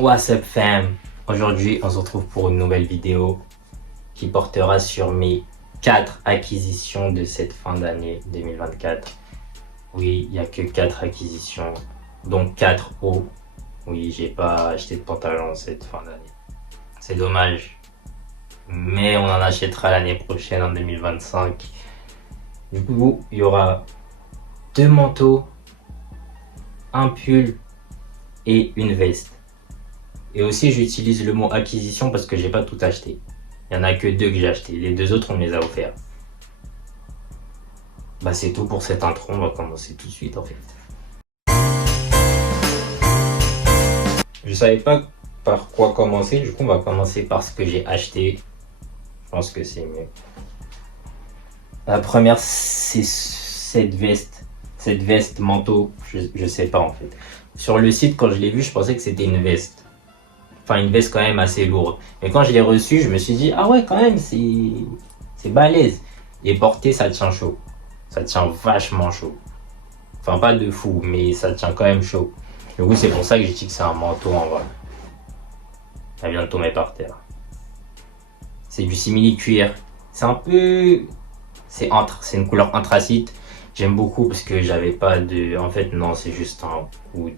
What's up fam? Aujourd'hui on se retrouve pour une nouvelle vidéo qui portera sur mes 4 acquisitions de cette fin d'année 2024. Oui, il n'y a que 4 acquisitions, donc 4 hauts. Oui, j'ai pas acheté de pantalon cette fin d'année. C'est dommage, mais on en achètera l'année prochaine en 2025. Du coup, il y aura 2 manteaux, un pull et une veste. Et aussi, j'utilise le mot acquisition parce que j'ai pas tout acheté. Il y en a que 2 que j'ai acheté. Les 2 autres, on me les a offerts. Bah, c'est tout pour cette intro. On va commencer tout de suite, en fait. Je savais pas par quoi commencer. Du coup, on va commencer par ce que j'ai acheté. Je pense que c'est mieux. La première, c'est cette veste. Cette veste manteau. Je sais pas, en fait. Sur le site, quand je l'ai vu, je pensais que c'était une veste. Enfin, une veste quand même assez lourde. Mais quand je l'ai reçue, je me suis dit, ah ouais, quand même, c'est balèze. Et porter, ça tient chaud. Ça tient vachement chaud. Enfin, pas de fou, mais ça tient quand même chaud. Du coup, c'est pour ça que j'ai dit que c'est un manteau en vrai. Elle vient de tomber par terre. C'est du simili cuir. C'est un peu... C'est une couleur anthracite. J'aime beaucoup parce que j'avais pas de... En fait, non, c'est juste un coup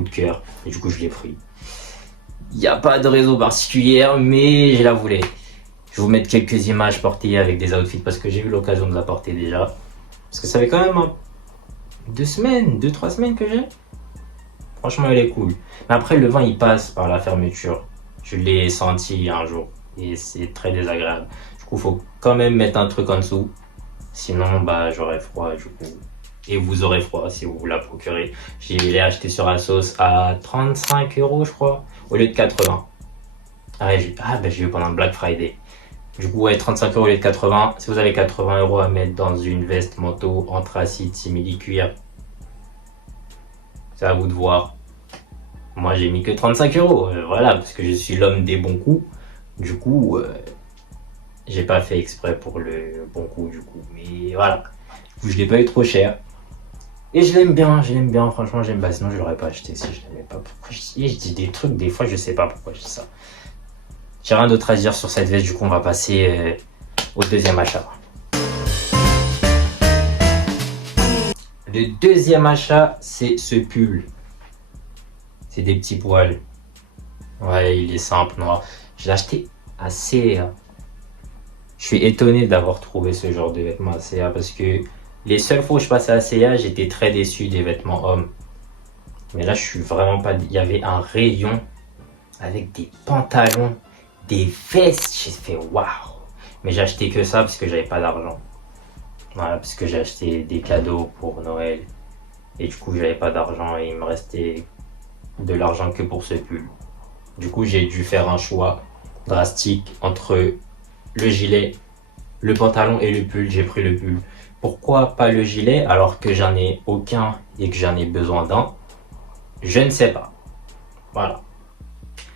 de cœur. Et du coup, je l'ai pris. Il n'y a pas de raison particulière, mais je la voulais. Je vais vous mettre quelques images portées avec des outfits parce que j'ai eu l'occasion de la porter déjà. Parce que ça fait quand même 2-3 semaines que j'ai. Franchement, elle est cool. Mais après, le vent, il passe par la fermeture. Je l'ai senti un jour et c'est très désagréable. Du coup, il faut quand même mettre un truc en dessous. Sinon, bah, j'aurai froid du coup. Et vous aurez froid si vous la procurez. Je l'ai acheté sur Asos à 35 €, je crois, au lieu de 80. Ah, bah, j'ai eu pendant le Black Friday. Du coup, ouais, 35 € au lieu de 80. Si vous avez 80 € à mettre dans une veste manteau anthracite simili cuir, c'est à vous de voir. Moi, j'ai mis que 35 €. Voilà, parce que je suis l'homme des bons coups. Du coup, j'ai pas fait exprès pour le bon coup, du coup. Mais voilà. Du coup, je l'ai pas eu trop cher. Et je l'aime bien, franchement, j'aime pas. Sinon, je l'aurais pas acheté si je l'aimais pas. Pourquoi je dis des trucs, des fois, je sais pas pourquoi je dis ça. J'ai rien d'autre à dire sur cette veste, du coup, on va passer au deuxième achat. Le deuxième achat, c'est ce pull. C'est des petits poils. Ouais, il est simple, noir. Je l'ai acheté à CA. Je suis étonné d'avoir trouvé ce genre de vêtements à CA parce que les seules fois où je passais à CA, j'étais très déçu des vêtements hommes. Mais là, je suis vraiment pas... Il y avait un rayon avec des pantalons, des vestes. J'ai fait waouh. Mais j'ai acheté que ça parce que j'avais pas d'argent. Voilà, parce que j'ai acheté des cadeaux pour Noël. Et du coup, j'avais pas d'argent et il me restait de l'argent que pour ce pull. Du coup, j'ai dû faire un choix drastique entre le gilet, le pantalon et le pull. J'ai pris le pull. Pourquoi pas le gilet alors que j'en ai aucun et que j'en ai besoin d'un? Je ne sais pas. Voilà.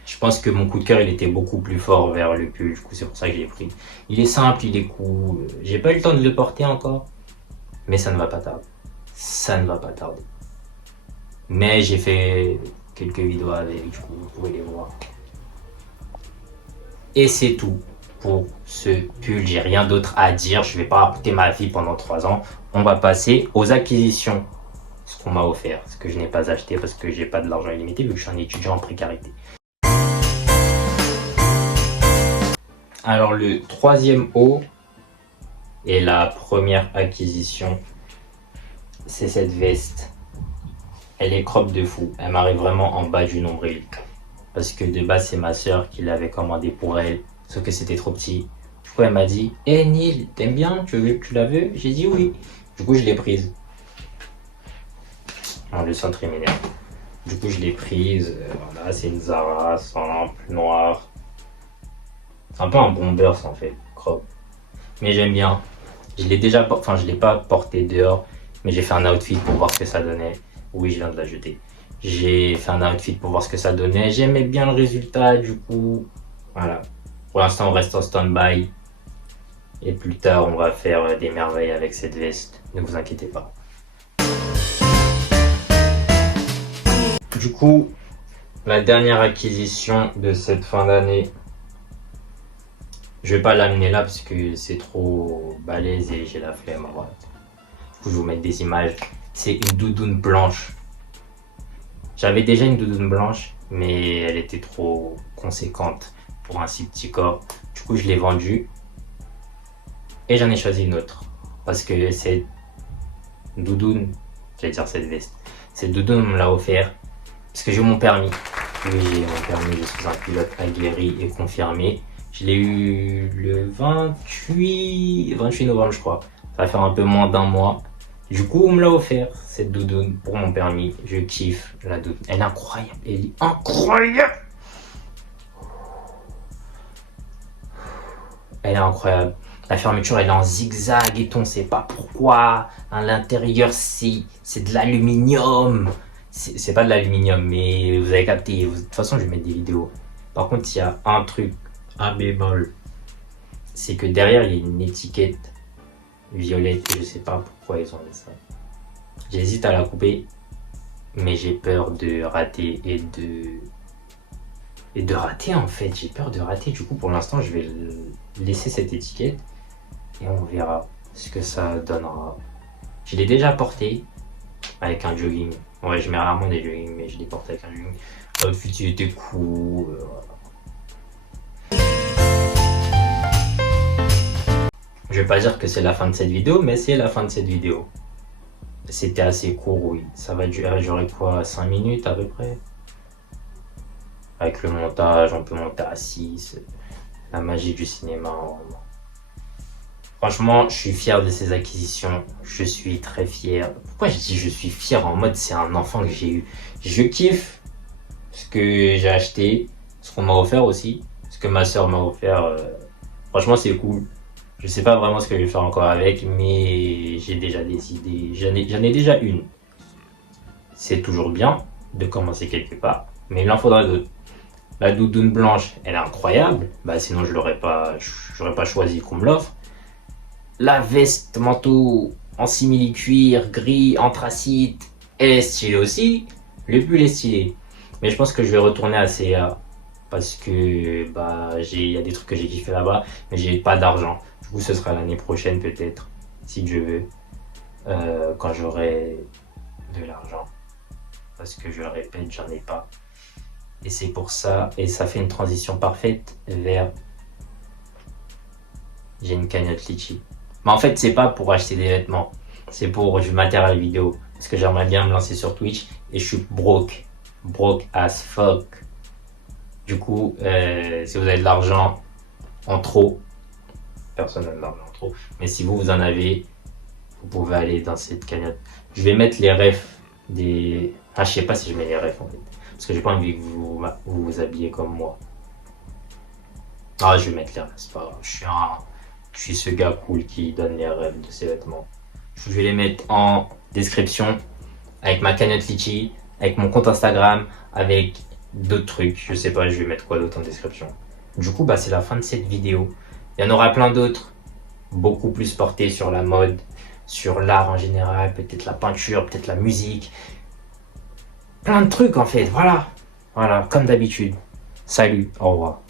Je pense que mon coup de cœur, il était beaucoup plus fort vers le pull. Du coup, c'est pour ça que j'ai pris. Il est simple, il est cool. J'ai pas eu le temps de le porter encore. Mais ça ne va pas tarder. Ça ne va pas tarder. Mais j'ai fait quelques vidéos avec, du coup, vous pouvez les voir. Et c'est tout pour ce pull. J'ai rien d'autre à dire. Je vais pas raconter ma vie pendant 3 ans. On va passer aux acquisitions. Ce qu'on m'a offert, ce que je n'ai pas acheté parce que j'ai pas de l'argent illimité vu que je suis un étudiant en précarité. Alors le troisième haut et la première acquisition, c'est cette veste. Elle est crop de fou. Elle m'arrive vraiment en bas du nombril. Parce que de base, c'est ma soeur qui l'avait commandé pour elle. Sauf que c'était trop petit. Du coup, elle m'a dit, hé Neil, t'aimes bien? Tu la veux? J'ai dit oui. Du coup, je l'ai prise. Non, le centre est m'énerve. Du coup, je l'ai prise. Voilà, c'est une Zara, simple, noire. C'est un peu un bombers en fait, crop. Mais j'aime bien. Je l'ai déjà, enfin, je l'ai pas porté dehors, mais j'ai fait un outfit pour voir ce que ça donnait. Oui, je viens de la jeter. J'ai fait un outfit pour voir ce que ça donnait. J'aimais bien le résultat, du coup, voilà. Pour l'instant, on reste en stand-by. Et plus tard, on va faire des merveilles avec cette veste. Ne vous inquiétez pas. Du coup, La dernière acquisition de cette fin d'année. Je vais pas l'amener là parce que c'est trop balèze et j'ai la flemme. Voilà. Du coup, je vais vous mettre des images. C'est une doudoune blanche. J'avais déjà une doudoune blanche, mais elle était trop conséquente pour un si petit corps. Du coup, je l'ai vendue et j'en ai choisi une autre. Parce que cette doudoune, j'allais dire cette veste, cette doudoune, on me l'a offert parce que j'ai mon permis. Oui, j'ai mon permis, je suis un pilote aguerri et confirmé. Je l'ai eu le 28 novembre, je crois. Ça va faire un peu moins d'un mois. Du coup, on me l'a offert, cette doudoune, pour mon permis. Je kiffe la doudoune. Elle est incroyable. Elle est incroyable. Elle est incroyable. La fermeture, elle est en zigzag et tout. On sait pas pourquoi. À l'intérieur, c'est de l'aluminium. C'est pas de l'aluminium, mais vous avez capté. De toute façon, je vais mettre des vidéos. Par contre, il y a un truc, un bémol. C'est que derrière, il y a une étiquette violette. Je sais pas pourquoi ils ont mis ça. J'hésite à la couper, mais j'ai peur de rater et de rater en fait. J'ai peur de rater. Du coup, pour l'instant, je vais laisser cette étiquette et on verra ce que ça donnera. Je l'ai déjà porté avec un jogging. Ouais, je mets rarement des joggings, mais je l'ai porté avec un jogging. L'outfit, il était cool. Je vais pas dire que c'est la fin de cette vidéo, mais c'est la fin de cette vidéo. C'était assez court, oui. Ça va durer quoi, 5 minutes à peu près. Avec le montage, on peut monter à 6. La magie du cinéma. Franchement, je suis fier de ces acquisitions. Je suis très fier. Pourquoi je dis je suis fier en mode c'est un enfant que j'ai eu? Je kiffe ce que j'ai acheté, ce qu'on m'a offert aussi, ce que ma soeur m'a offert. Franchement, c'est cool. Je sais pas vraiment ce que je vais faire encore avec, mais j'ai déjà des idées. J'en ai déjà une. C'est toujours bien de commencer quelque part, mais il en faudra d'autres. La doudoune blanche, elle est incroyable. Bah sinon j'aurais pas choisi qu'on me l'offre. La veste manteau en simili-cuir, gris, anthracite, elle est stylée aussi. Le pull est stylé. Mais je pense que je vais retourner à CA parce que bah il y a des trucs que j'ai kiffé là-bas, mais j'ai pas d'argent. Du coup, ce sera l'année prochaine peut-être, si Dieu veut, quand j'aurai de l'argent. Parce que je le répète, j'en ai pas. Et c'est pour ça, et ça fait une transition parfaite vers j'ai une cagnotte Litchi. Mais en fait, c'est pas pour acheter des vêtements, c'est pour du matériel vidéo. Parce que j'aimerais bien me lancer sur Twitch et je suis broke as fuck. Du coup, si vous avez de l'argent en trop, personne n'a de l'argent en trop, mais si vous en avez, vous pouvez aller dans cette cagnotte. Je vais mettre les refs des. Ah, je sais pas si je mets les refs en fait. Parce que j'ai pas envie que vous habillez comme moi. Ah, je vais mettre les refs, c'est pas grave. Je suis ce gars cool qui donne les refs de ses vêtements. Je vais les mettre en description avec ma cagnotte Litchi, avec mon compte Instagram, avec d'autres trucs. Je sais pas, je vais mettre quoi d'autre en description. Du coup, bah, c'est la fin de cette vidéo. Il y en aura plein d'autres, beaucoup plus portés sur la mode, sur l'art en général, peut-être la peinture, peut-être la musique. Plein de trucs en fait, voilà. Voilà, comme d'habitude. Salut, au revoir.